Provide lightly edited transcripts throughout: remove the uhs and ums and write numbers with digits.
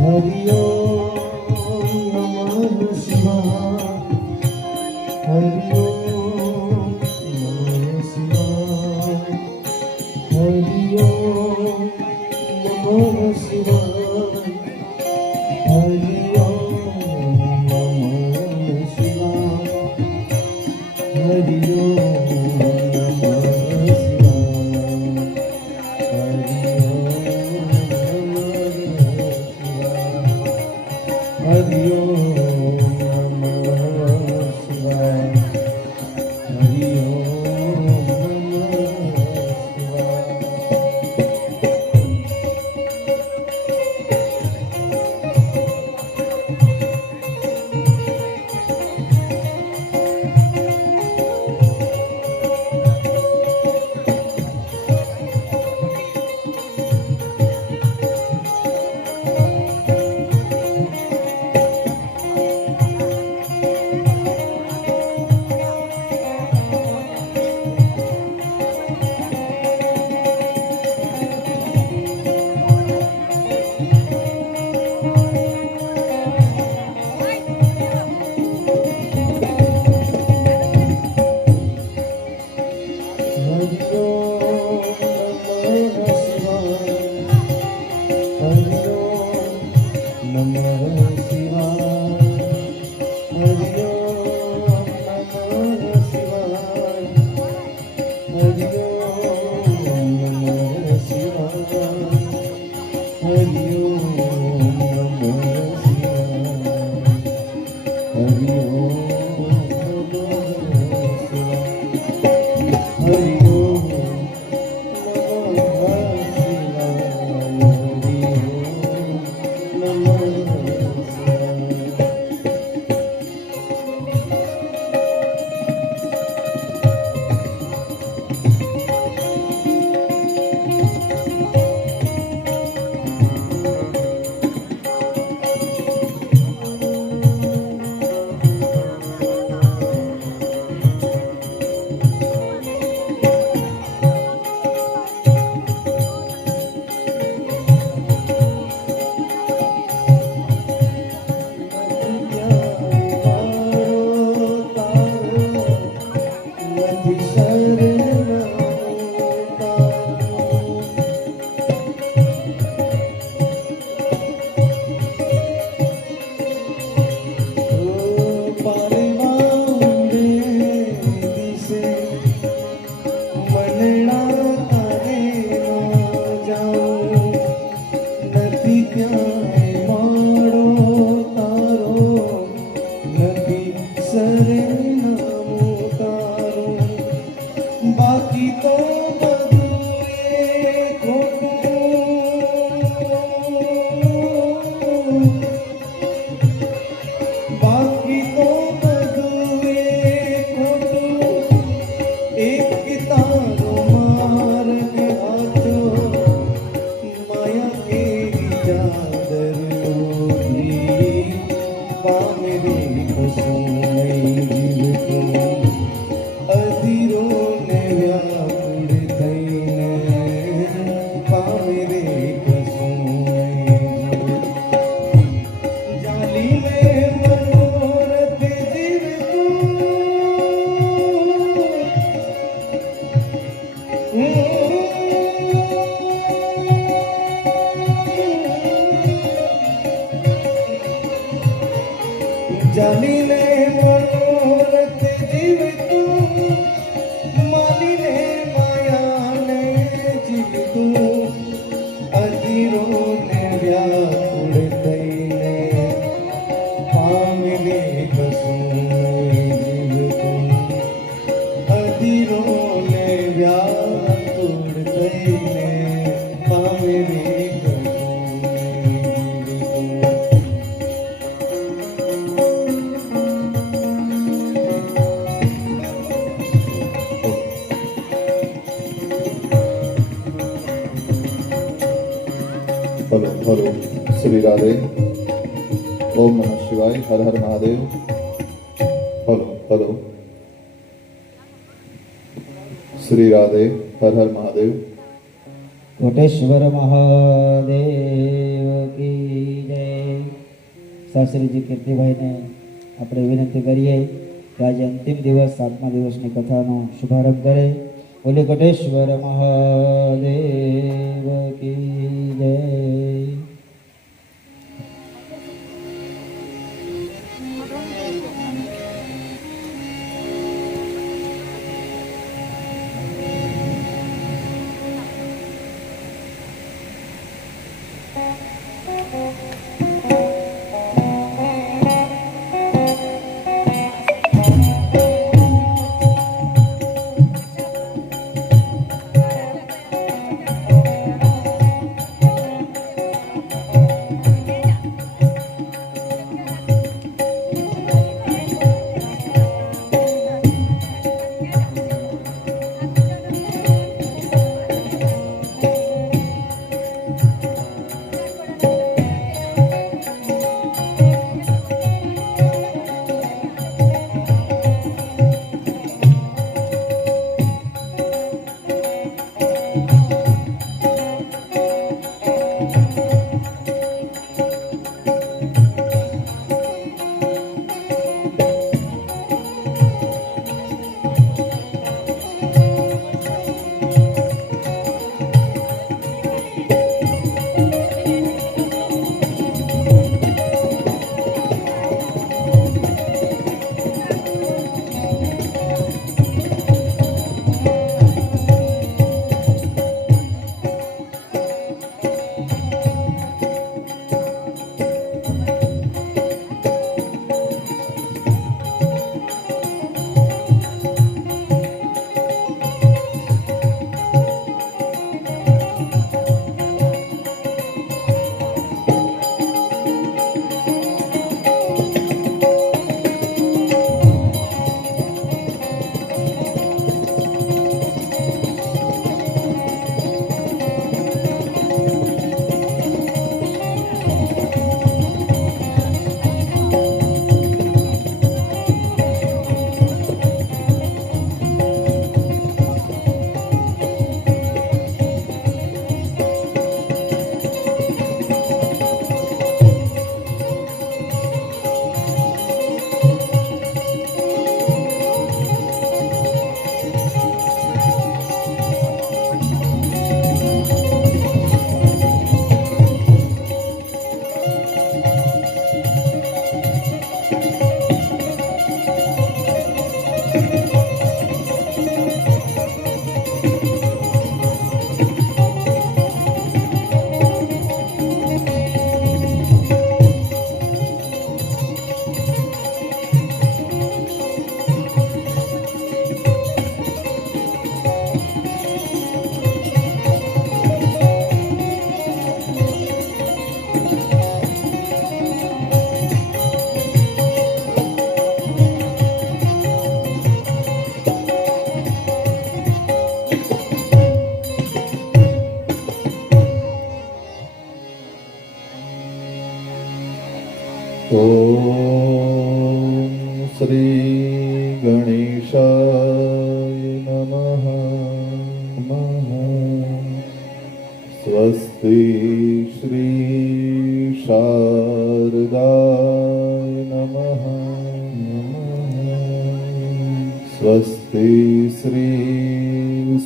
हरि ओम नमः शिवाय। हरि ओम नमः शिवाय। हरि ओम नमः शिवाय। हरि ओम नमः शिवाय। हरि ओम नमः शिवाय। हरि हरि ओम नमः शिवाय। हरि ओम नमः श्री राधे। ओम नमः शिवाय। हर हर महादेव। Hello hello. श्री राधे। हर हर महादेव। कोटेश्वर महादेव की जय। શાસ્ત્રીજી કીર્તિભાઈને આપણે વિનંતી કરીએ કે આજે અંતિમ દિવસ 7મા દિવસની કથાનો શુભારંભ કરે. બોલે કોટેશ્વર મહાદેવ કી જય. ॐ श्री गणेशाय नमः. स्वस्ति श्री शारदाय नमः. स्वस्ति श्री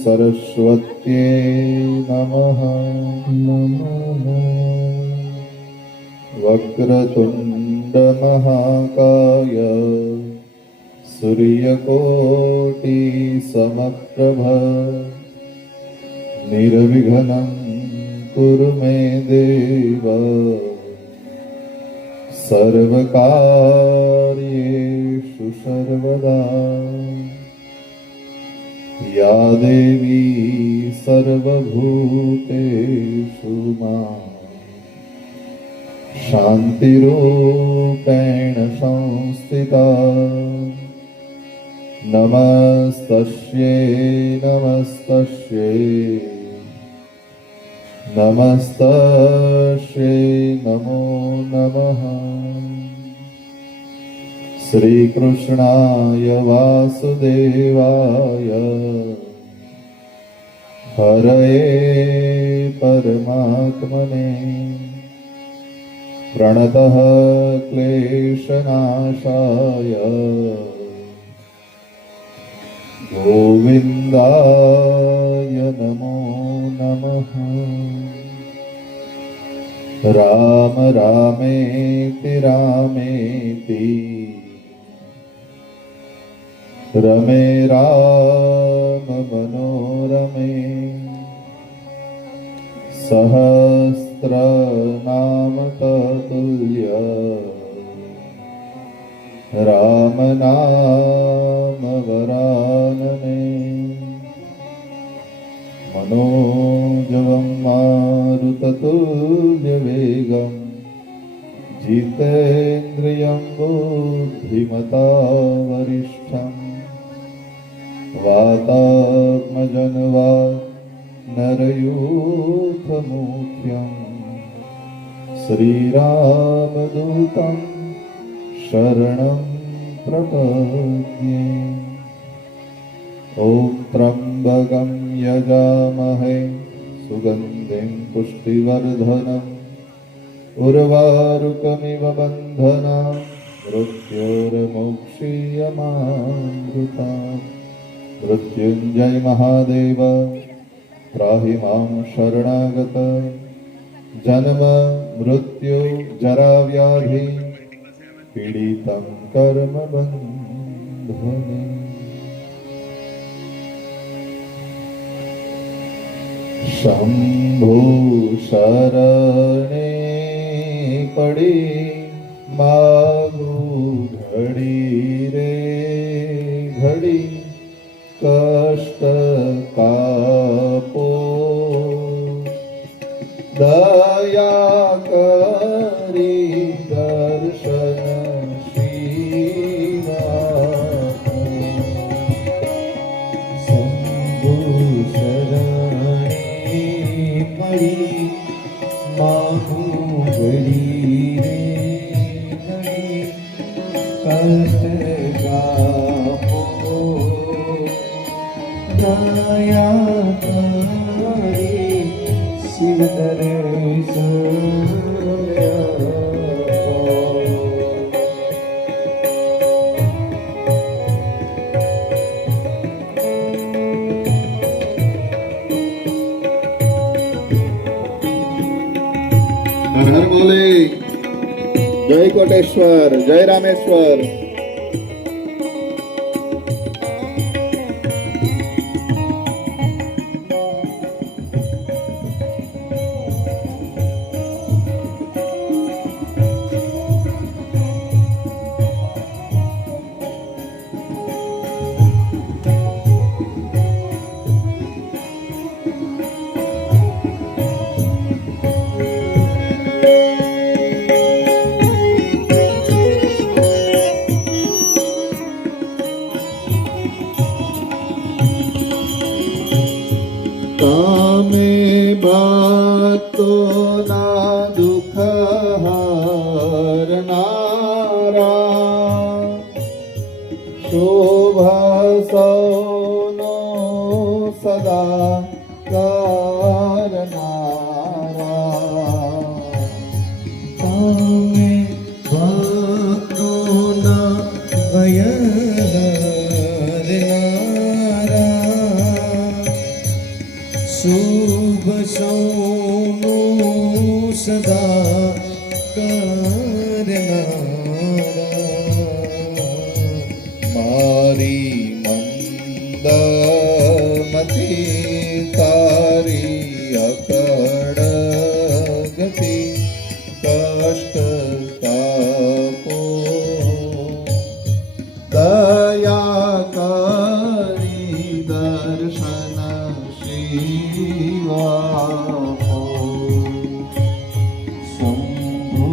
सरस्वत्यै नमः. वक्रतुण्डमहाकाय सूर्यकोटिसमप्रभ निर्विघ्नं कुरु मे देव सर्वकार्येषु सर्वदा. या देवी सर्वभूतेषु मां शान्तिरूपेण संस्थिता. नमस्तस्यै नमस्तस्यै नमस्तस्यै नमो नमः. श्रीकृष्णाय वासुदेवाय हरये परमात्मने प्रणतः क्लेशनाशाय गोविन्दाय नमो नमः। राम रामेति रामेति रमे राम मनोरमे सहस्रनाम ततुल्य राम नाम वरानने। मनोजवं मारुततुल्यवेगं जितेन्द्रियं बुद्धिमता वरिष्ठं वातात्मजन्वा नरयूथमुख्यं श्रीरामदूतं शरणं प्रपद्ये। ॐ त्र्यम्बकं यजामहे सुगन्धिं पुष्टिवर्धनम् उर्वारुकमिव बन्धनान् मृत्योर्मुक्षीयमामृतात्। मृत्युञ्जय महादेव त्राहि मां शरणागत। जन्म मृत्यु जरा व्याधि पीडितं कर्म बन्धने। शंभु शरणे पड़ी मागू घड़ी रे घड़ी कष्ट कापो दया करी दर्शन शिवा। शंभु शरणे पड़ी माहू घड़ी रे घड़ी कष्ट कापो दया करी शिव दर्शन आपो। हर हर बोले जय कोटेश्वर जय रामेश्वर। तामे भक्तो ना दुख हरनारा शोभा सौनो सदा करनारा। तामे भक्तो ना भय हरनारा शुभ सौनो सदा करनारा। मारी मंदमती तारी अकड़ गति कष्ट कापो दया करी दर्शन शिवा। शंभु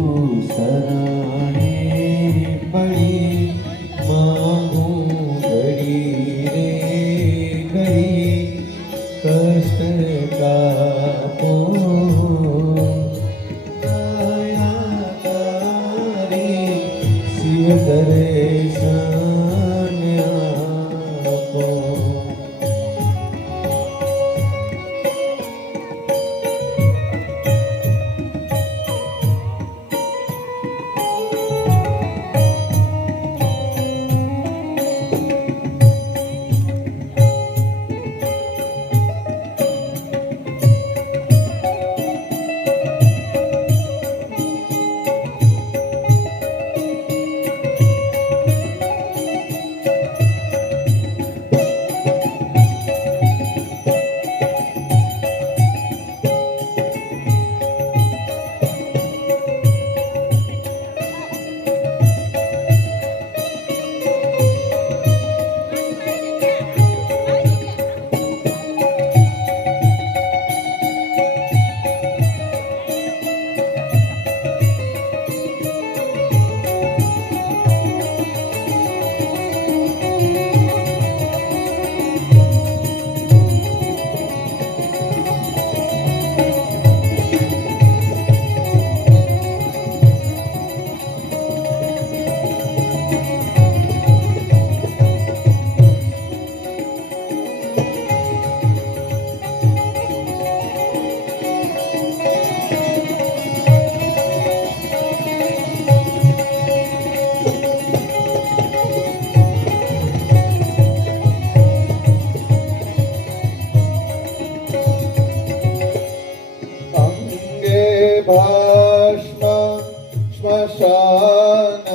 સ્મશાન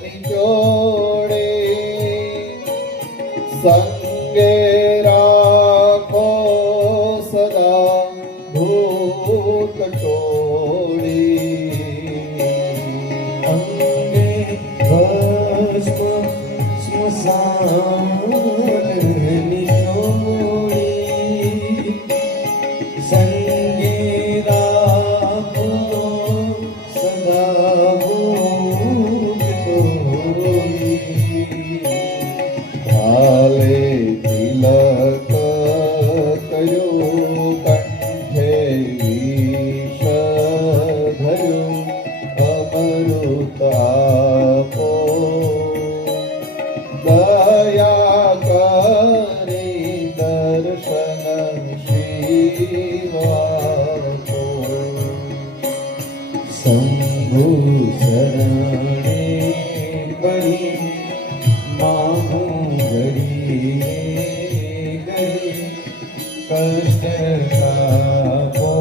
નિચોડે સંગે રાખો સદા ભૂત છોડી અંગે ભસ્મ સ્મશાનની જોડી સંગે રાખો સદા ભૂત છોડી હાલે તિલક કર્યો કંઠે વિષ ધર્યું અમૃત આપો દયા કરી દર્શન શિવાપો શંભુ શરણે પડી માહું ઘડીએ ઘડી કષ્ટ કાપો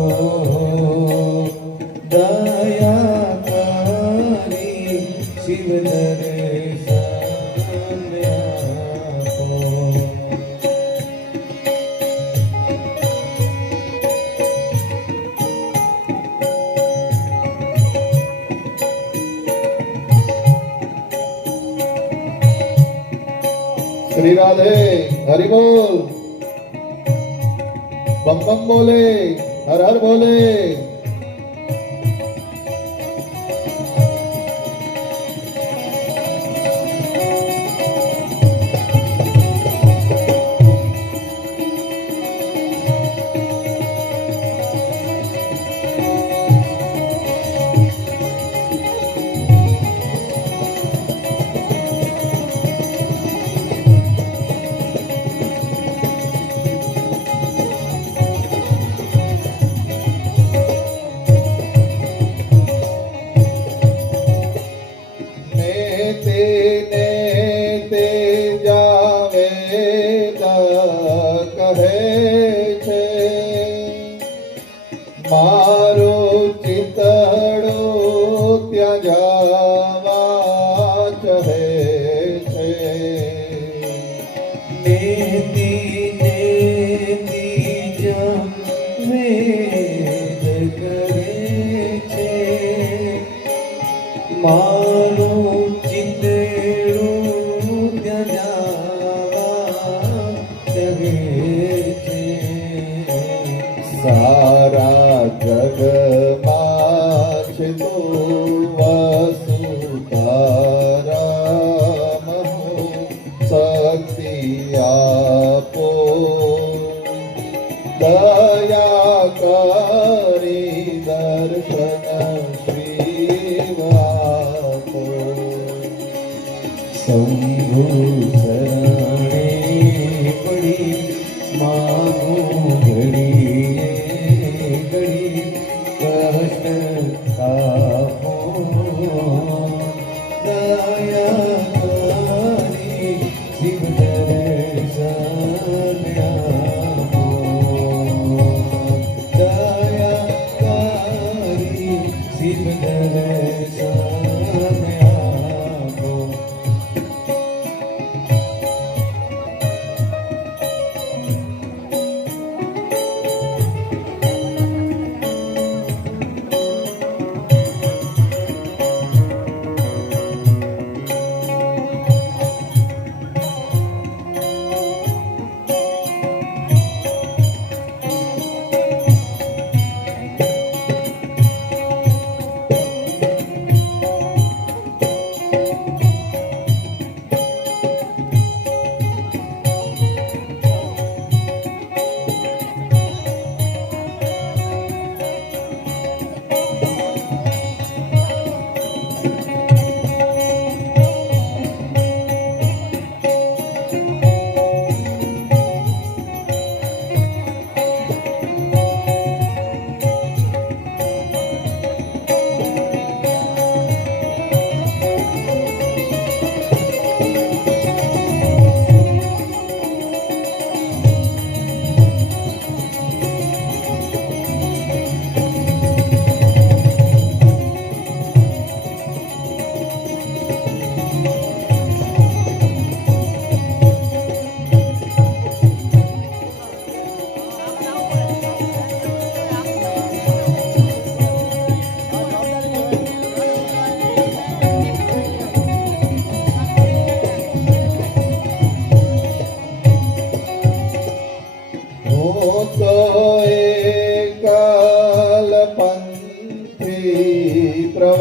દયા કરી શિવ દર્શન આપો. શ્રી રાધે હરિ બોલ બમ બમ બોલે હર હર બોલે મારો ચિતડો ત્યાં જવા ચહે છે નેતી નેતી જમ વેદ કરે છે મારું ચિતેડું ત્યાં જવા ચહે છે સારા જગમાં છે તો વસુધારામ શક્તિ આપો દયા કરી દર્શન શ્રીવાપો શંભુ શરણે પડી માગું ઘડીએ ઘડી કષ્ટ કાપો દયા કરી શિવ દર્શન આપો દયા કરી શિવ દર્શન આપો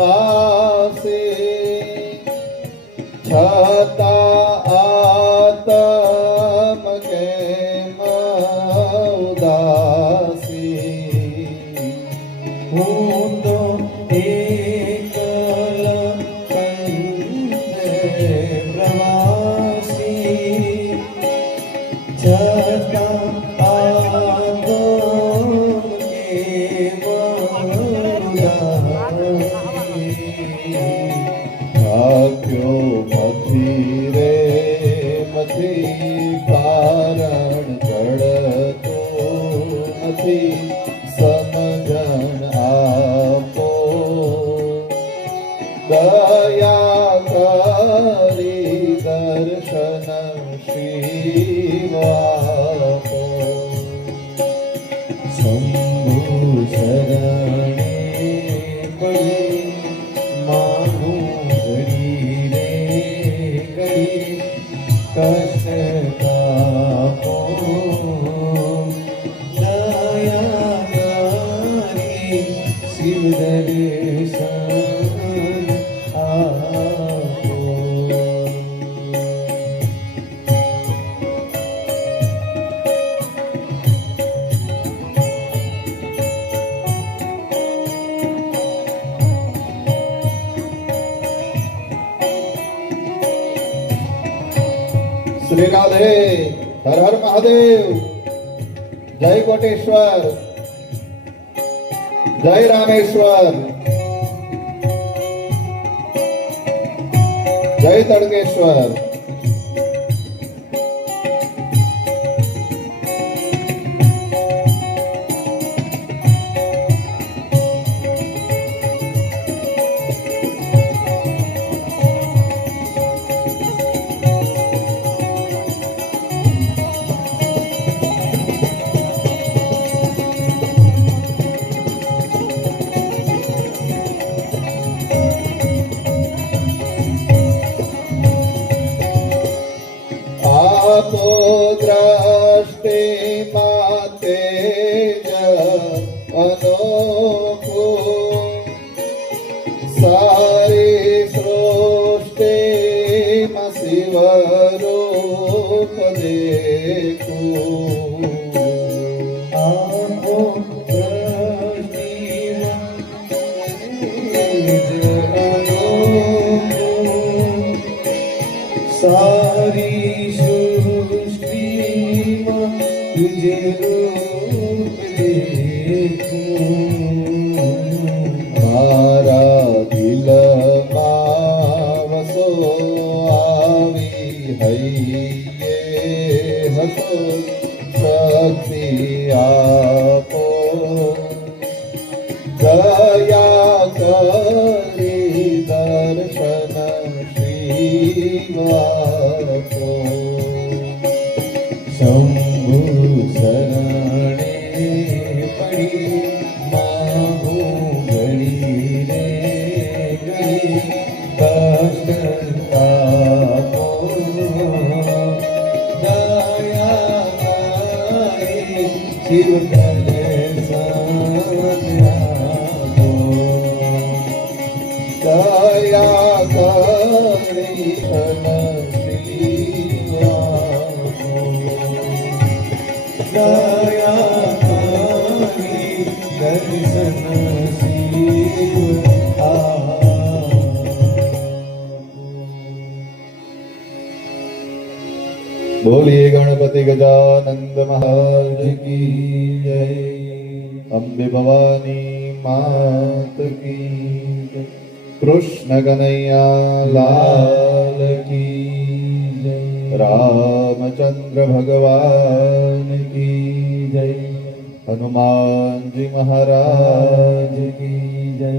પ્રવાસે છતાં આતમ કેમ ઉદાસી હું તો એકલા કંઠે પ્રવાસી છતાં આદમ ભાગ્યો મથી રે મથી કારણ ચડતું નથી સમજણ આપો દયા કરી દર્શન શિવાપો શંભુ શરણે પડી માગું ઘડી રે ઘડી કષ્ટ કાપો દયા કરી શિવ દર્શન આપો. શ્રી રાધે. હર હર મહાદેવ. જય કોટેશ્વર. જય રામેશ્વર. જય તડકેશ્વર. આપો દ્રષ્ટિ માતે અનોખો સારી સૃષ્ટિમાં શિવરૂપ દેખું આપો દ્રષ્ટિમાં સારી સૃષ્ટિમાં તુજે રૂપ દેખું મારા દિલમાં વસો આવી હૈયે હસો શક્તિ આપો દયા કરી દર્શન શિવાપો શંભુ શરણે પડી માગું ઘડી રે ઘડી કષ્ટ કાપો દયા કરી શિવ દર્શન આપો. દયા કરી શિવાપો દયા કરી દર્શન શિવ આપો. બોલીએ ગણપતિ ગજાનંદ મહારાજ કી જય. અંબે ભવાની માત કી જય. કૃષ્ણ કનૈયા લાલ કી જય. રામચંદ્ર ભગવાન કી જય. હનુમાનજી મહારાજ કી જય.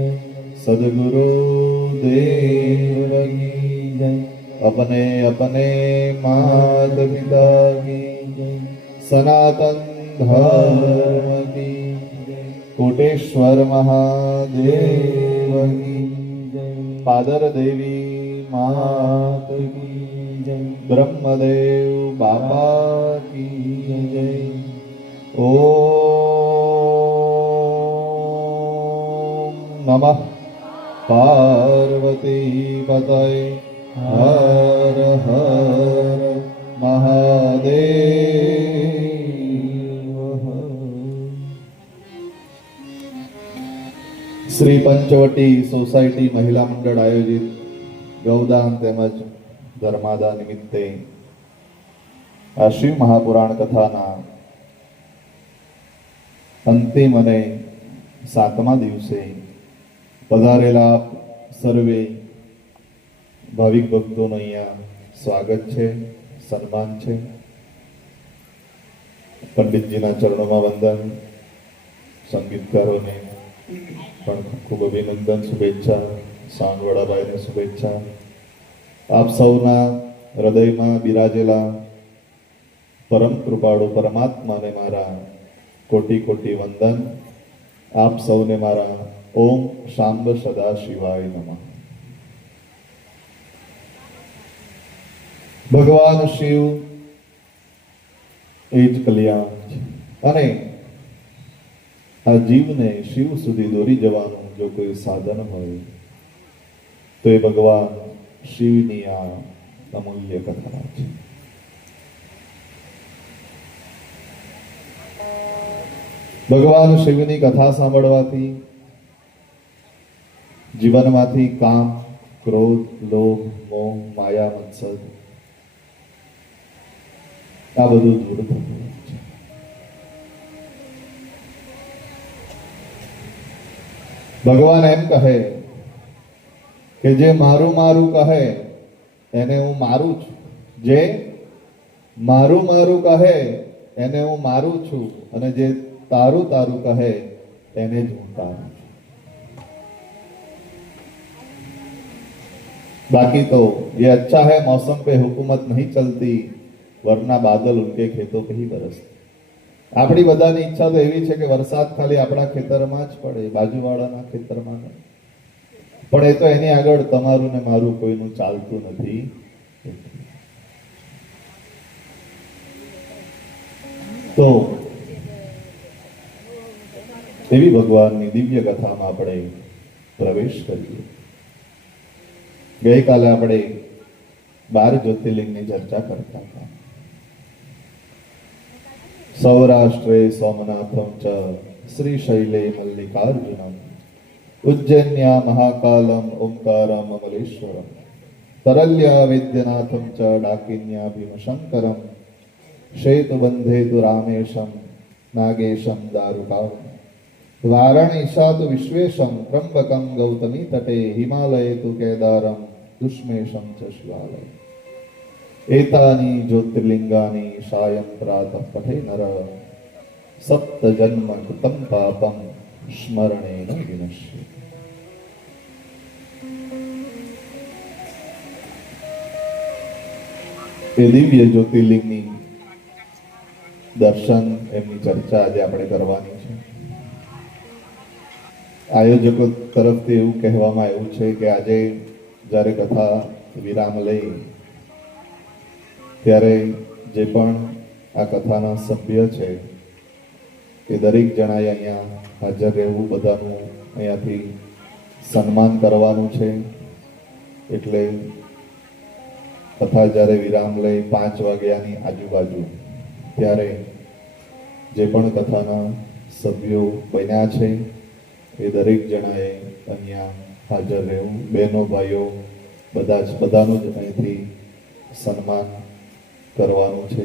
સદગુરુ દેવ કી જય. अपने अपने मात पिता की जय. सनातन धर्म की जय. कोटेश्वर महादेव की जय. पादर देवी मात की जय. ब्रह्मदेव बाबा की जय. ओम नमः પાર્વતી પતય હર હર મહાદેવ હર. શ્રી પંચવટી સોસાયટી મહિલા મંડળ આયોજિત ગૌદાન તેમજ ધર્માદા નિમિત્તે આ શિવ મહાપુરાણ કથાના અંતિમ અને 7મા દિવસે પધારેલા સર્વે ભાવિક ભક્તોનું અહીંયા સ્વાગત છે, સન્માન છે. પંડિતજીના ચરણોમાં વંદન, સંગીતકારોને પણ ખૂબ અભિનંદન, શુભેચ્છા, સાંગવડાભાઈને શુભેચ્છા. આપ સૌના હૃદયમાં બિરાજેલા પરમ કૃપાળુ પરમાત્માને મારા કોટી કોટી વંદન. આપ સૌને મારા ઓમ શાંબ સદા શિવાય નમઃ. ભગવાન શિવ એ જ કલ્યાણ છે અને આ જીવને શિવ સુધી દોરી જવાનું જો કોઈ સાધન હોય તો એ ભગવાન શિવની આ અમૂલ્ય કથા છે. ભગવાન શિવની કથા સાંભળવાથી જીવનમાંથી કામ, ક્રોધ, લોભ, મોહ, માયા, મત્સર આ બધું દૂર થતું હોય છે. ભગવાન એમ કહે કે જે મારું મારું કહે એને હું મારું છું, જે મારું મારું કહે એને હું મારું છું, અને જે તારું તારું કહે એને જ હું તારું છું. बाकी तो ये अच्छा है मौसम पे हुकूमत नहीं चलती वरना बादल उनके खेतों पे ही बरसते. આપણી બધાની ઈચ્છા તો એવી છે કે વરસાદ ખાલી આપણા ખેતરમાં જ પડે, બાજુવાળાના ખેતરમાં નહીં. પણ એ તો એની આગળ તમારું ને મારું કોઈનું ચાલતું નથી. તો એવી ભગવાનની દિવ્ય કથામાં આપણે પ્રવેશ કરીએ. ગઈકાલે આપણે 12 જ્યોતિર્લિંગની ચર્ચા કરતા હતા. સૌરાષ્ટ્રે સોમનાથમ ચ શ્રીશૈલે મલ્લિકાર્જુનમ ઉજ્જૈન્યા મહાકાલમ ઓમકારમ અમલેશ્વરમ તરલ્યા વૈદ્યનાથમ ચ ડાકિન્યા ભીમશંકરમ શેતુબંધેતુ રામેશમ નાગેશમ દારુકાવમ વારાણસીતુ વિશ્વેશમ ત્રંબકમ ગૌતમી તટે હિમાલયે તુ કેદારમ દુષ્મેશમ ચ શિવાલય. एतानि ज्योतिर्लिंगानि सायं प्रातः पठे नर सप्त जन्म कृतं पापं स्मरणेन विनश्यति. એ દિવ્ય જ્યોતિર્લિંગની દર્શન એમની ચર્ચા આજે આપણે કરવાની છે. આયોજકો તરફથી એવું કહેવામાં આવ્યું છે કે આજે જ્યારે કથા વિરામ લઈ ત્યારે જે પણ આ કથાના સભ્ય છે એ દરેક જણાએ અહીંયા હાજર રહેવું, બધાનું અહીંયાથી સન્માન કરવાનું છે. એટલે કથા જ્યારે વિરામ લઈ 5 વાગ્યાની આજુબાજુ ત્યારે જે પણ કથાના સભ્યો બન્યા છે એ દરેક જણાએ અહીંયા હાજર રહેવું. બહેનો ભાઈઓ બધાનું જ અહીંથી સન્માન કરવાનું છે.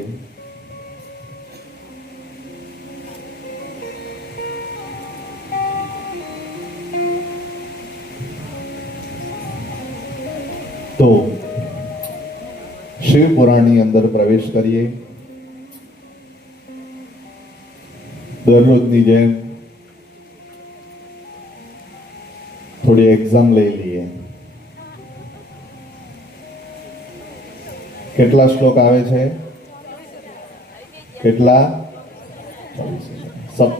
તો શિવ પુરાણની અંદર પ્રવેશ કરીએ. દરરોજની જેમ થોડી એક્ઝામ લઈ લઈએ. કેટલા શ્લોક આવે છે? કેટલા?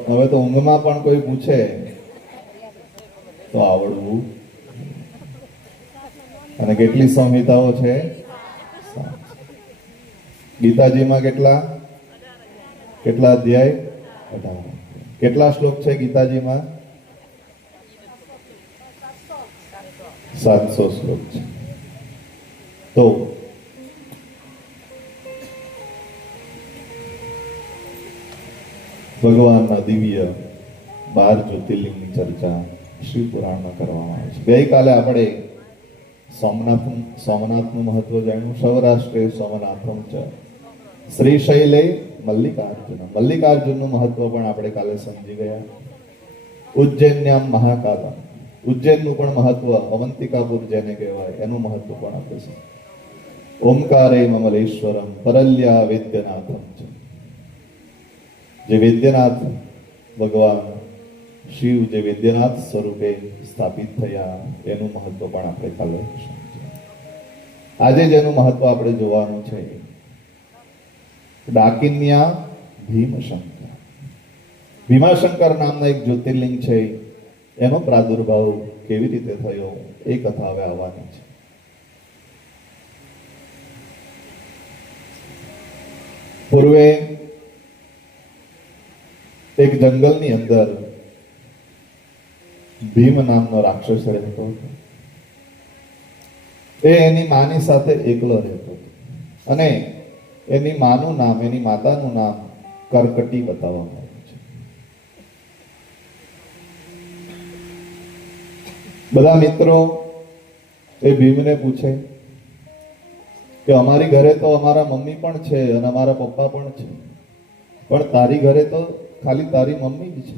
હવે તો ઊંઘમાં પણ કોઈ પૂછે તો આવડવું. અને કેટલી સંહિતાઓ છે? ગીતાજીમાં કેટલા અધ્યાય? 18. કેટલા શ્લોક છે ગીતાજીમાં? 700 શ્લોક છે. તો ભગવાનના દિવ્ય 12 જ્યોતિર્લિંગની ચર્ચા શ્રી પુરાણમાં કરવામાં આવે છે. ગઈકાલે આપણે સોમનાથનું મહત્વ જાણ્યું. સૌરાષ્ટ્રે સોમનાથમ ચ શ્રીશૈલે મલ્લિકાર્જુનનું મહત્વ પણ આપણે કાલે સમજી ગયા. ઉજ્જૈન્યામ મહાકાલમ, ઉજ્જૈનનું પણ મહત્વ, અવંતિકાપુર જેને કહેવાય એનું મહત્વ પણ આપણે સમજ્યું. ઓમકારે મમલેશ્વરમ પરલ્યા વેદ્યનાથમ છે, જે વેદ્યનાથ ભગવાન શિવ જે વેદ્યનાથ સ્વરૂપે સ્થાપિત થયા એનું મહત્વ પણ આપણે કાલે સમજ્યું. આજે જેનું મહત્વ આપણે જોવાનું છે ડાકિન્યા ભીમશંકર. ભીમાશંકર નામના એક જ્યોતિર્લિંગ છે, એનો પ્રાદુર્ભાવ કેવી રીતે થયો એ કથા હવે આવવાની છે. પૂર્વે એક જંગલની અંદર ભીમ નામનો રાક્ષસ રહેતો હતો. એ એની માની સાથે એકલો રહેતો હતો અને એની માનું નામ, એની માતાનું નામ કરકટી બતાવવામાં આવ્યું છે. બધા મિત્રો એ ભીમને પૂછે કે અમારી ઘરે તો અમારા મમ્મી પણ છે અને અમારા પપ્પા પણ છે, પણ તારી ઘરે તો ખાલી તારી મમ્મી જ છે,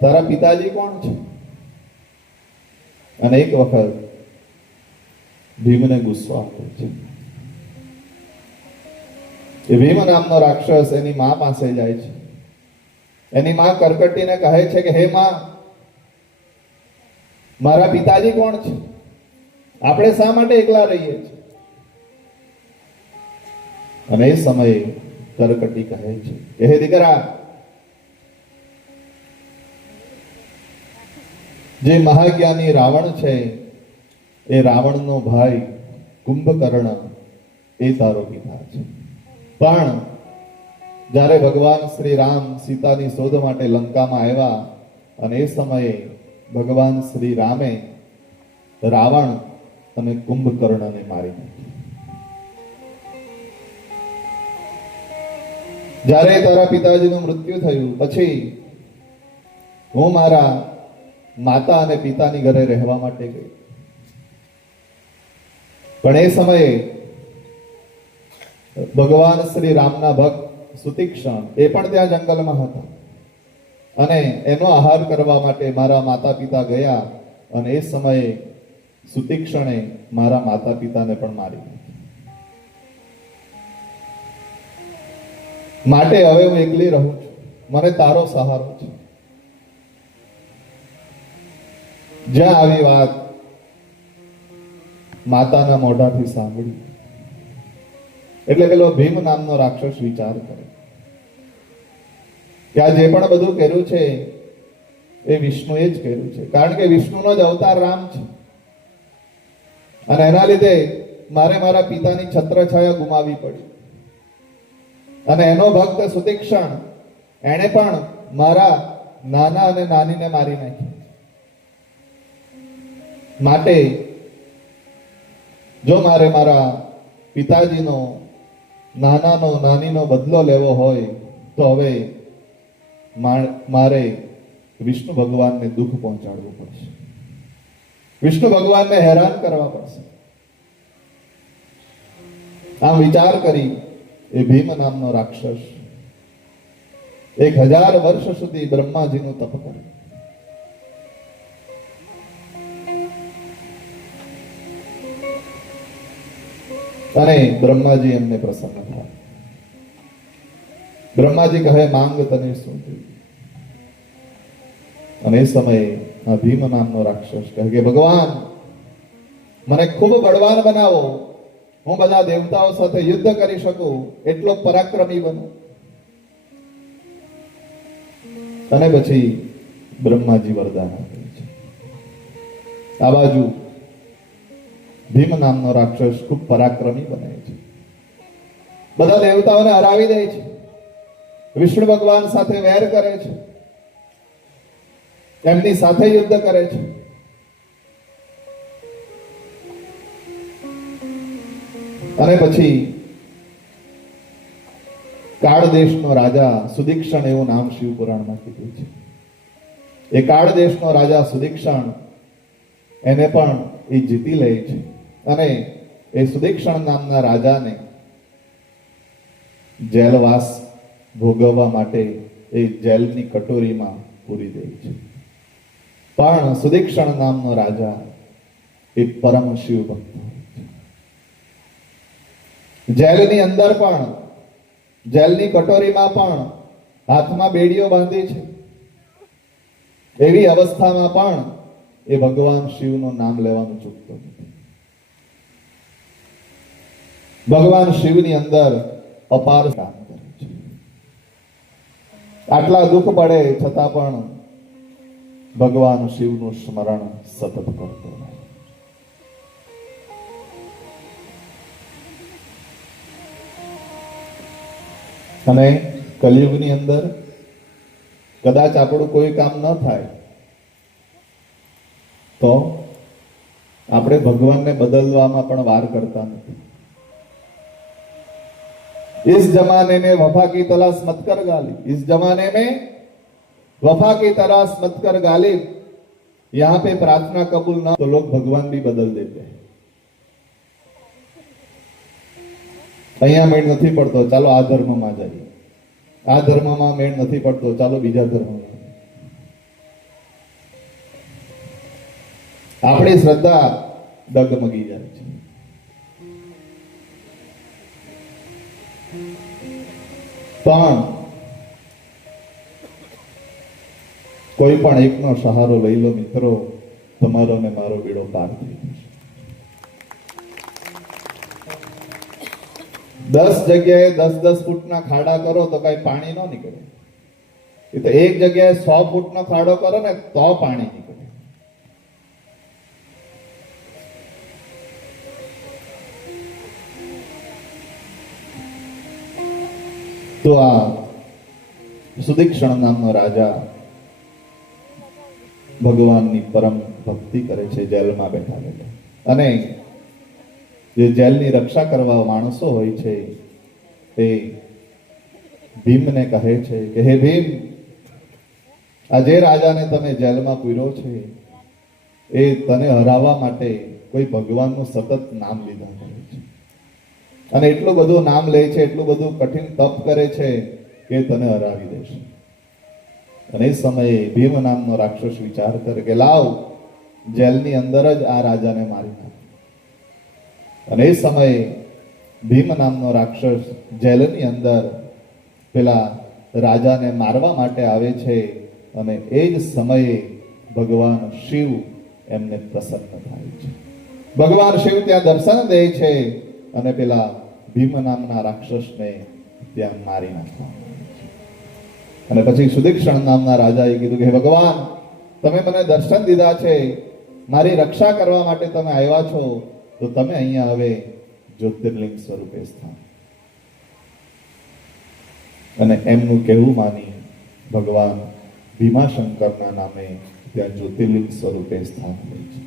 તારા પિતાજી કોણ છે? અને એક વખત ભીમને ગુસ્સો આવે છે. એ ભીમ નામનો રાક્ષસ એની મા પાસે જાય છે. એની મા કરકટીને કહે છે કે હે મા, મારા પિતાજી કોણ છે? આપણે શા માટે એકલા રહીએ છીએ? અને એ સમયે કરકટી કહે છે કે હે દીકરા, જે મહાજ્ઞાની રાવણ છે એ રાવણનો ભાઈ કુંભકર્ણ એ તારો પિતા છે. પણ જ્યારે ભગવાન શ્રી રામ સીતાની શોધ માટે લંકામાં આવ્યા અને એ સમયે ભગવાન શ્રી રામે રાવણ અને કુંભકર્ણને મારી નાખ્યા. જ્યારે તારા પિતાજીનું મૃત્યુ થયું પછી હું મારા માતા અને પિતાની ઘરે રહેવા માટે ગઈ. પણ એ સમયે ભગવાન શ્રી રામના ભક્ત સુતીક્ષણ એ પણ ત્યાં જંગલમાં હતા અને એનો આહાર કરવા માટે મારા માતા પિતા ગયા અને એ સમયે સુતીક્ષણે મારા માતા પિતાને પણ મારી નાખ્યા. માટે હવે હું એકલી રહું છું, મને તારો સહારો છે. જ્યાં આવી વાત માતાના મોઢાથી સાંભળી એટલે પેલો ભીમ નામનો રાક્ષસ વિચાર કરે કે આ જે પણ બધું કર્યું છે એ વિષ્ણુએ જ કર્યું છે, કારણ કે વિષ્ણુનો જ અવતાર રામ છે અને એના લીધે મારે મારા પિતાની છત્રછાયા ગુમાવી પડી અને એનો ભક્ત સુતીક્ષણ એણે પણ મારા નાના અને નાનીને મારી નાખી. માટે જો મારે મારા પિતાજીનો, નાનાનો, નાનીનો બદલો લેવો હોય તો હવે મારે વિષ્ણુ ભગવાનને દુઃખ પહોંચાડવું પડશે, વિષ્ણુ ભગવાનને હેરાન કરવા પડશે. આમ વિચાર કરી એ ભીમ નામનો રાક્ષસ 1000 વર્ષ સુધી બ્રહ્માજીનું તપ કર્યું. અને બ્રહ્માજી એમને પ્રસન્ન થયા. બ્રહ્માજી કહે માંગ તને શું જોઈએ? અને એ સમયે આ ભીમ નામનો રાક્ષસ કહે કે ભગવાન, મને ખૂબ બળવાન બનાવો, હું બધા દેવતાઓ સાથે યુદ્ધ કરી શકું એટલો પરાક્રમી બનું. અને પછી બ્રહ્માજી વરદાન આપે છે. આ બાજુ ભીમ નામનો રાક્ષસ ખૂબ પરાક્રમી બને છે, બધા દેવતાઓને હરાવી દે છે, વિષ્ણુ ભગવાન સાથે વેર કરે છે, એમની સાથે યુદ્ધ કરે છે. અને પછી કાળ દેશનો રાજા સુદીક્ષણ એવું નામ શિવ પુરાણમાં કીધું છે. એ કાળ દેશનો રાજા સુદીક્ષણ એને પણ એ જીતી લે છે અને એ સુદીક્ષણ નામના રાજાને જેલવાસ ભોગવવા માટે એ જેલની કટોરીમાં પૂરી દે છે. પણ સુદીક્ષણ નામનો રાજા એ પરમ શિવ ભક્ત હોય છે. જેલની અંદર પણ, જેલની કટોરીમાં પણ હાથમાં બેડીઓ બાંધી છે. એવી અવસ્થામાં પણ એ ભગવાન શિવનું નામ લેવાનું ચૂકતો નથી. ભગવાન શિવની અંદર અપાર કામ કરે છે. આટલા દુઃખ પડે છતાં પણ ભગવાન શિવનું સ્મરણ સતત કરતો રહે. અને કલિયુગની અંદર કદાચ આપણું કોઈ કામ ન થાય તો આપણે ભગવાનને બદલવામાં પણ વાર કરતા નથી. इस जमाने में वफा की तलाश मत कर गालिब, इस जमाने में वफा की तलाश मत कर गालिब. यहाँ पे प्रार्थना कबूल ना तो लोग भगवान भी बदल देते हैं. અહીંયા મેળ નથી પડતો, ચાલો આ ધર્મમાં જઈએ. આ ધર્મમાં મેળ નથી પડતો, ચાલો બીજા ધર્મમાં. આપણી શ્રદ્ધા ડગમગી જાય છે. પણ કોઈ પણ એકનો સહારો લઈ લો મિત્રો, તમારો ને મારો બેડો પાર થઈ જશે. 10 જગ્યાએ 10 ફૂટના ખાડા કરો તો કઈ પાણી ન નીકળે. એ તો એક જગ્યાએ 100 ફૂટનો ખાડો કરો ને તો પાણી નીકળે. તો આ સુદીક્ષણ નામનો રાજા ભગવાનની પરમ ભક્તિ કરે છે જેલમાં બેઠા બેઠા. અને જે જેલની રક્ષા કરવા માણસો હોય છે તે ભીમને કહે છે કે હે ભીમ, આ જે રાજાને તમે જેલમાં પૂર્યો છે એ તને હરાવવા માટે કોઈ ભગવાનનું સતત નામ લીધા કરે છે અને એટલું બધું નામ લે છે, એટલું બધું કઠિન તપ કરે છે કે તને હરાવી દેશે. અને એ સમયે ભીમ નામનો રાક્ષસ વિચાર કરે કે લાવ જેલની અંદર જ આ રાજાને મારી નાખ. અને એ સમયે ભીમ નામનો રાક્ષસ જેલની અંદર પેલા રાજાને મારવા માટે આવે છે અને એ જ સમયે ભગવાન શિવ એમને પ્રસન્ન થાય છે. ભગવાન શિવ ત્યાં દર્શન દે છે અને પેલા ભીમ નામના રાક્ષસને ત્યાં મારી નાખવામાં આવે છે. અને પછી સુદીક્ષણ નામના રાજાએ કીધું કે હે ભગવાન, તમે મને દર્શન દીધા છે, મારી રક્ષા કરવા માટે તમે આવ્યા છો, તો તમે અહીંયા હવે જ્યોતિર્લિંગ સ્વરૂપે સ્થાન. અને એમનું કહેવું માની ભગવાન ભીમાશંકરના નામે ત્યાં જ્યોતિર્લિંગ સ્વરૂપે સ્થાન લે છે.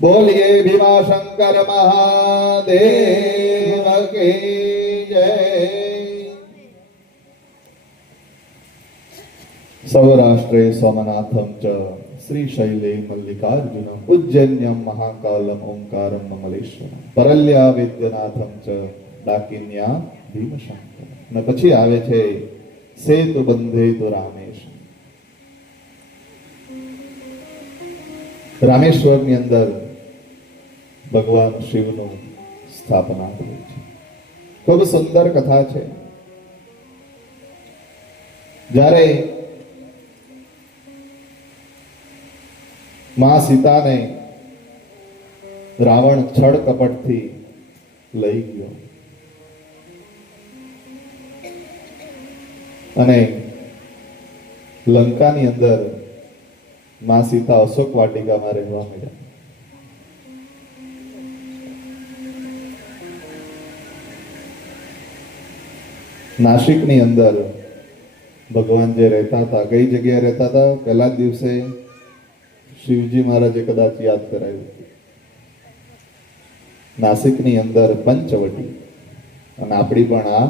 બોલીએ ભીમાશંકર મહાદેવ કી જય. સૌરાષ્ટ્રે સોમનાથમ ચ શ્રીશૈલે મલ્લિકાર્જુનમ ઉજ્જૈન્યમ મહાકાલમ ઓંકારમ મમલેશ્વરમ પરલ્યા વૈદ્યનાથમ ચ ડાકિન્યા ભીમશંકર. અને પછી આવે છે સેતુ બંધે તો રામેશ. રામેશ્વરની અંદર ભગવાન શિવનું સ્થાપના થઈ છે. ખૂબ સુંદર કથા છે. જ્યારે માં સીતાને રાવણ છળ કપટથી લઈ ગયો અને લંકાની અંદર માં સીતા અશોક વાટિકામાં રહેવા માંડ્યા. નાસિકની અંદર ભગવાન જે રહેતા હતા, કઈ જગ્યાએ રહેતા હતા? પહેલા જ દિવસે શિવજી મહારાજે કદાચ યાદ કરાયું. નાસિકની અંદર પંચવટી અને આપણી પણ આ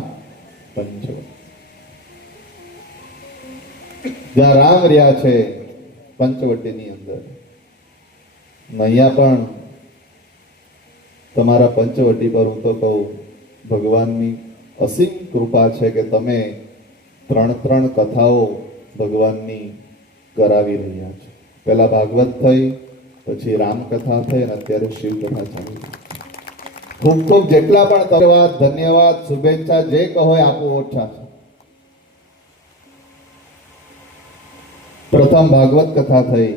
પંચવટી. જ્યાં રામ રહ્યા છે પંચવટીની અંદર, અહીંયા પણ તમારા પંચવટી પર હું તો કહું ભગવાનની અસીમ કૃપા છે કે તમે 3 કથાઓ ભગવાનની કરાવી રહ્યા છો. પહેલા ભાગવત થઈ, પછી રામકથા થઈ અને અત્યારે શિવકથા ચાલી. ખૂબ ખૂબ જેટલા પણ ધન્યવાદ, શુભેચ્છા જે કહો એ આપો ઓછા છે. પ્રથમ ભાગવત કથા થઈ,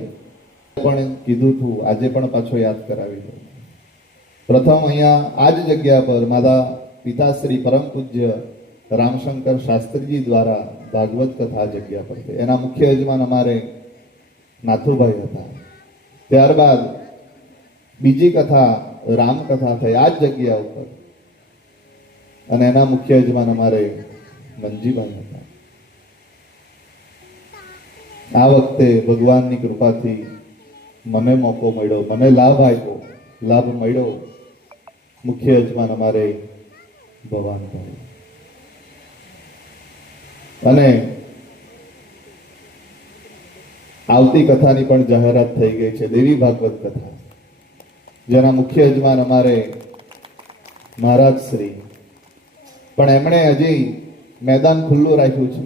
પણ કીધું હતું, આજે પણ પાછો યાદ કરાવી દઉં. પ્રથમ અહીંયા આ જ જગ્યા પર મારા પિતાશ્રી પરમ પૂજ્ય રામશંકર શાસ્ત્રીજી દ્વારા ભાગવત કથા આ જગ્યા પર થઈ. એના મુખ્ય યજમાન અમારે નાથુભાઈ હતા. ત્યારબાદ બીજી કથા રામકથા થઈ આ જ જગ્યા ઉપર, અને એના મુખ્ય યજમાન અમારે મંજીભાઈ હતા. આ વખતે ભગવાનની કૃપાથી મને મોકો મળ્યો, મને લાભ મળ્યો. મુખ્ય યજમાન અમારે ભવાનભાઈ. અને આવતી કથાની પણ જાહેરાત થઈ ગઈ છે, દેવી ભાગવત કથા, જેના મુખ્ય યજમાન અમારે મહારાજ શ્રી. પણ એમણે હજી મેદાન ખુલ્લું રાખ્યું છે,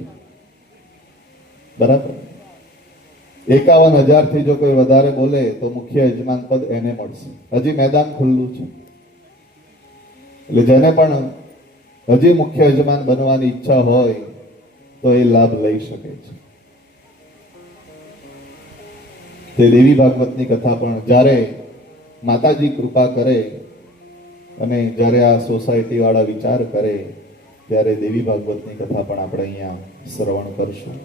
બરાબર. 51,000 થી જો કોઈ વધારે બોલે તો મુખ્ય યજમાન પદ એને મળશે. હજી મેદાન ખુલ્લું છે, એટલે જેને પણ હજી મુખ્ય યજમાન બનવાની ઈચ્છા હોય તો એ લાભ લઈ શકે છે. તે દેવી ભાગવતની કથા પણ જ્યારે માતાજી કૃપા કરે અને જ્યારે આ સોસાયટી વાળા વિચાર કરે ત્યારે દેવી ભાગવતની કથા પણ આપણે અહીંયા શ્રવણ કરશું.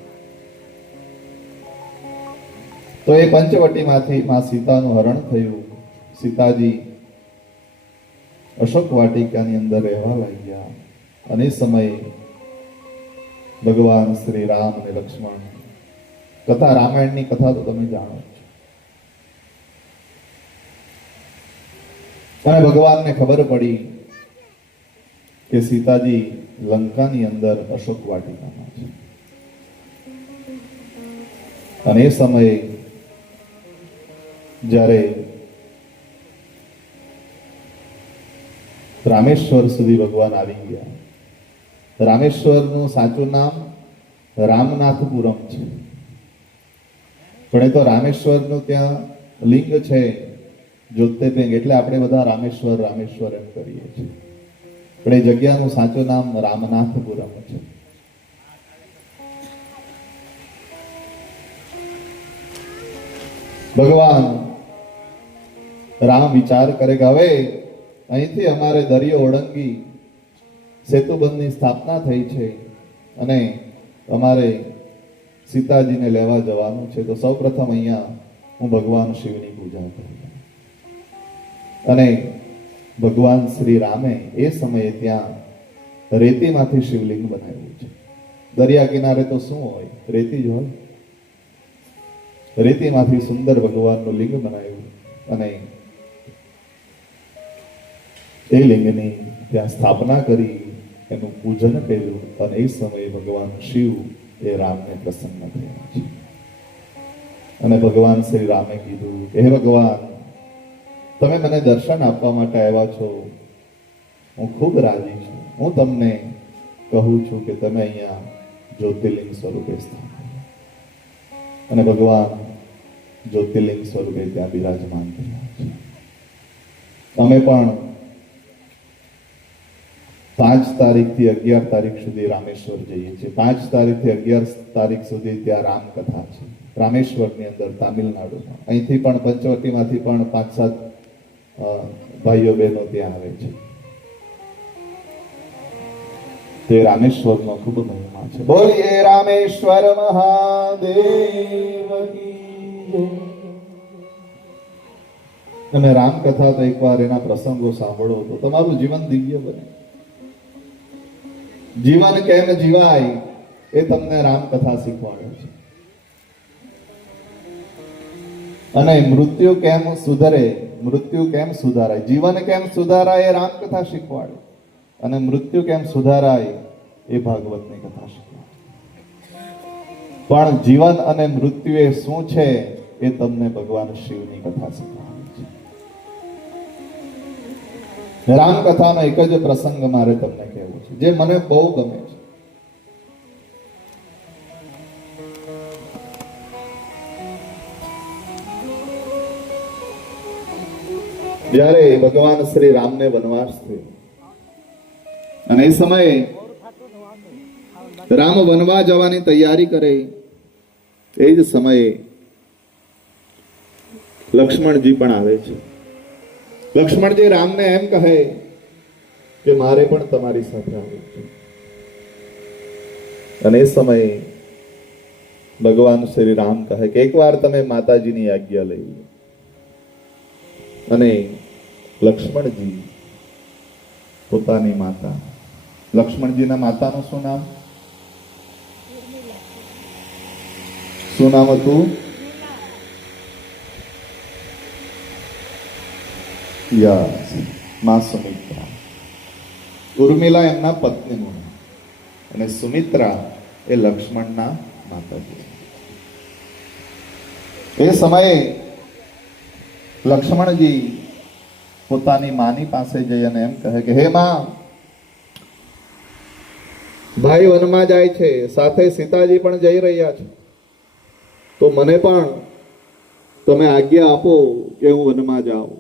તો એ પંચવટીમાંથી માં સીતાનું હરણ થયું. સીતાજી અશોક વાટિકાની અંદર રહેવા લાગ્યા, અને એ સમયે ભગવાન શ્રી રામ અને લક્ષ્મણ, કથા રામાયણની કથા તો તમે જાણો છો. અને ભગવાનને ખબર પડી કે સીતાજી લંકાની અંદર અશોક વાટિકામાં છે, અને એ સમયે જ્યારે રામેશ્વર સુધી ભગવાન આવી ગયા. રામેશ્વરનું સાચું નામ રામનાથપુરમ છે, પણ એ તો રામેશ્વરનું ત્યાં લિંગ છે જ્યોતિર્લિંગ, એટલે આપણે બધા રામેશ્વર રામેશ્વર એમ કરીએ છીએ, પણ એ જગ્યાનું સાચું નામ રામનાથપુરમ છે. ભગવાન રામ વિચાર કરે કે હવે અહીંથી અમારે દરિયો ઓળંગી સેતુબંધની સ્થાપના થઈ છે અને અમારે સીતાજીને લેવા જવાનું છે, તો સૌપ્રથમ અહીંયા હું ભગવાન શિવની પૂજા કરું. અને ભગવાન શ્રી રામે એ સમયે ત્યાં રેતીમાંથી શિવલિંગ બનાવ્યું છે. દરિયા કિનારે તો શું હોય, રેતી જ હોય. રેતીમાંથી સુંદર ભગવાનનું લિંગ બનાવ્યું અને એ લિંગની ત્યાં સ્થાપના કરી, એનું પૂજન કર્યું, અને એ સમયે ભગવાન શિવ એ રામને પ્રસન્ન થયા છે. અને ભગવાન શ્રી રામે કીધું કે હે ભગવાન, તમે મને દર્શન આપવા માટે આવ્યા છો, હું ખૂબ રાજી છું. હું તમને કહું છું કે તમે અહીંયા જ્યોતિર્લિંગ સ્વરૂપે સ્થાન, અને ભગવાન જ્યોતિર્લિંગ સ્વરૂપે ત્યાં બિરાજમાન થયા છે. અમે પણ 5 તારીખથી 11 તારીખ સુધી રામેશ્વર જઈએ છીએ. 5 તારીખથી 11 તારીખ સુધી ત્યાં રામકથા છે રામેશ્વરની અંદર, તામિલનાડુમાં. અહીંથી પણ પંચવટીમાંથી પણ 5-7 ભાઈઓ બહેનો ત્યાં આવે છે. તે રામેશ્વરનો ખૂબ મહિમા છે. બોલીએ રામેશ્વર મહાદેવ કી જય. તમે રામકથા તો એકવાર એના પ્રસંગો સાંભળો તો તમારું જીવન દિવ્ય બને. જીવન કેમ જીવાય એ તમને રામકથા શીખવાડે છે, અને મૃત્યુ કેમ સુધરે, મૃત્યુ કેમ સુધારાય, જીવન કેમ સુધારાય એ રામકથા શીખવાડે. અને મૃત્યુ કેમ સુધારાય એ ભાગવતની કથા શીખવાડે. પણ જીવન અને મૃત્યુ એ શું છે એ તમને ભગવાન શિવની કથા શીખવાડે છે. રામકથાનો એક જ પ્રસંગ મારે તમને કહેવો છે, જે મને બહુ ગમે છે. જ્યારે ભગવાન શ્રી રામને વનવાસ થયો અને એ સમયે રામ વનવા જવાની તૈયારી કરે, એ જ સમયે લક્ષ્મણજી પણ આવે છે. લક્ષ્મણજી રામને એમ કહે કે મારે પણ તમારી સાથે આવવું છે. અને એ સમયે ભગવાન શ્રી રામ કહે કે એકવાર તમે માતાજીની આજ્ઞા લઈ લો. અને લક્ષ્મણજી પોતાની માતા, લક્ષ્મણજીના માતાનું શું નામ? શું નામ હતું? યસ, માં સુમિત્રા. ઉર્મિલા એમના પત્નીનું નામ અને સુમિત્રા એ લક્ષ્મણના માતાજી. એ સમયે લક્ષ્મણજી પોતાની માની પાસે જઈ અને એમ કહે કે હે માં, ભાઈ વનમાં જાય છે, સાથે સીતાજી પણ જઈ રહ્યા છે, તો મને પણ તમે આજ્ઞા આપો કે હું વનમાં જાઉં.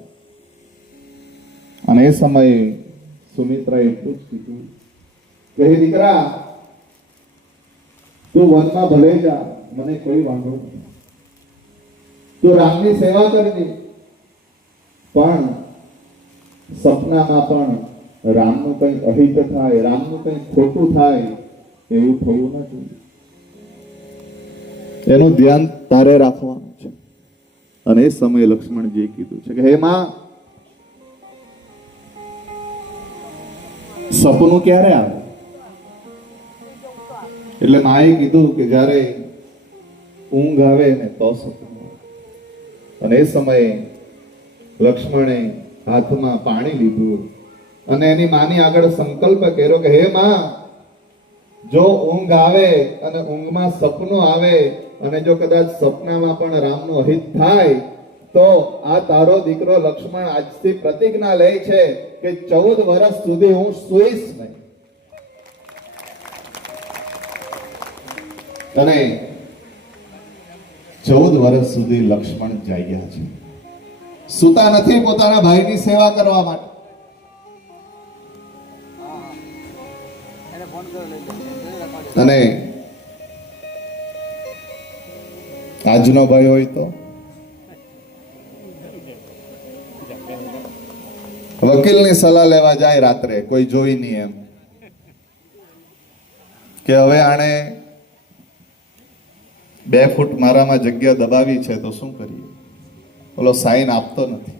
અને એ સમયે સુમિત્રા એટલું જ કીધું કે હે દીકરા, તું વનમાં ભલે જા, મને કોઈ વાંધો નથી, તું રામની સેવા કરજે, પણ સપનામાં પણ રામનું કંઈ અહિત થાય, રામનું કંઈ ખોટું થાય એવું થવું ન જોઈએ. એનું ધ્યાન તારે રાખવાનું છે. અને એ સમયે લક્ષ્મણજીએ કીધું છે કે હે માં, સપનું ક્યારે આવે? એટલે માએ કીધું કે જ્યારે ઊંઘ આવે ને તો સપનું. અને એ સમયે લક્ષ્મણે હાથમાં પાણી લીધું અને એની માની આગળ સંકલ્પ કર્યો કે હે માં, જો ઊંઘ આવે અને ઊંઘમાં સપનું આવે અને જો કદાચ સપનામાં પણ રામનું અહિત થાય, તો આ તારો દીકરો લક્ષ્મણ આજથી પ્રતિજ્ઞા લે છે કે 14 વર્ષ સુધી હું સૂઈશ નહીં. અને 14 વર્ષ સુધી લક્ષ્મણ જાગ્યા છે, સુતા નથી પોતાના ભાઈની સેવા કરવા માટે. અને આજનો ભાઈ હોય તો વકીલની સલાહ લેવા જાય રાત્રે, કોઈ જોઈ નહીં એમ કે હવે આણે 2 ફૂટ મારામાં જગ્યા દબાવી છે તો શું કરીએ? બોલો, સાઈન આપતો નથી.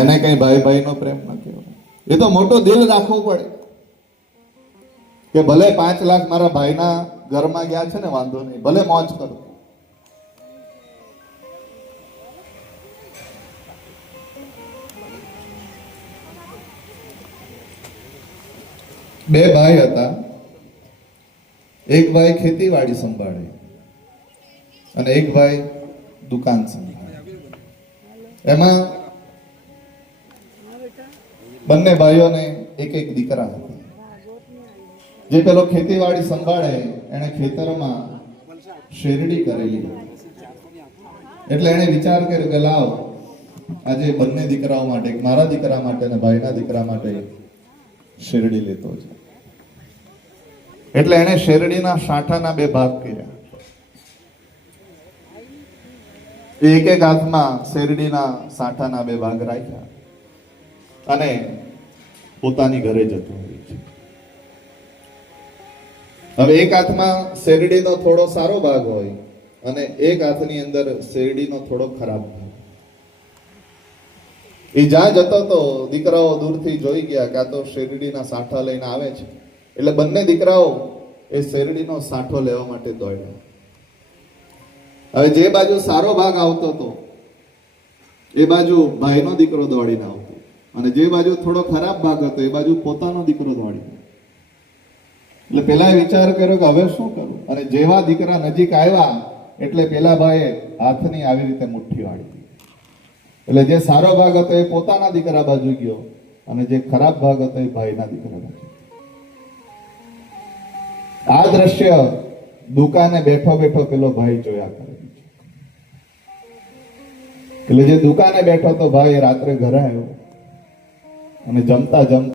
એને કઈ ભાઈ ભાઈનો પ્રેમ ન કહેવાય. એ તો મોટો દિલ રાખવું પડે કે ભલે 5 લાખ મારા ભાઈના ઘરમાં ગયા છે ને, વાંધો નહીં, ભલે મોજ કરો. બે ભાઈ હતા. એક ભાઈ ખેતીવાડી સંભાળે અને એક ભાઈ દુકાન સંભાળે. એમાં બંને ભાઈઓને એક એક દીકરા હતા. જે પેલો ખેતીવાડી સંભાળે એને ખેતરમાં શેરડી કરેલી હતી. એટલે એને વિચાર કર્યો કે લાવ આજે બંને દીકરાઓ માટે, એક મારા દીકરા માટે અને ભાઈના દીકરા માટે શેરડી લેતો છે. એટલે એને શેરડીના સાંઠાના 2 ભાગ કર્યા. એક એક હાથમાં શેરડીના સાંઠાના 2 ભાગ રાખ્યા અને પોતાની ઘરે જતો હોય છે. હવે એક હાથમાં શેરડીનો થોડો સારો ભાગ હોય અને એક હાથની અંદર શેરડીનો થોડો ખરાબ ભાગ. એ જ્યાં જતો તો દીકરાઓ દૂરથી જોઈ ગયા કે આ તો શેરડીના સાંઠા લઈને આવે છે. એટલે બંને દીકરાઓ એ શેરડીનો સાંઠો લેવા માટે દોડ્યા. હવે જે બાજુ સારો ભાગ આવતો હતો એ બાજુ ભાઈનો દીકરો દોડીને આવતો અને જે બાજુ થોડો ખરાબ ભાગ હતો એ બાજુ પોતાનો દીકરો દોડી એટલે પેલા વિચાર કર્યો કે હવે શું કરું, અને જેવા દીકરા નજીક આવ્યા એટલે પેલા ભાઈએ હાથની આવી રીતે મુઠ્ઠી વાળી એટલે જે સારો ભાગ હતો એ પોતાના દીકરા બાજુ ગયો અને જે ખરાબ ભાગ હતો એ ભાઈના દીકરા બાજુ. આ દ્રશ્ય દુકાને બેઠો બેઠો પેલો ભાઈ જોયા કરે. એટલે જે દુકાને બેઠો તો ભાઈ રાત્રે ઘરે આવ્યો અને જમતા જમતા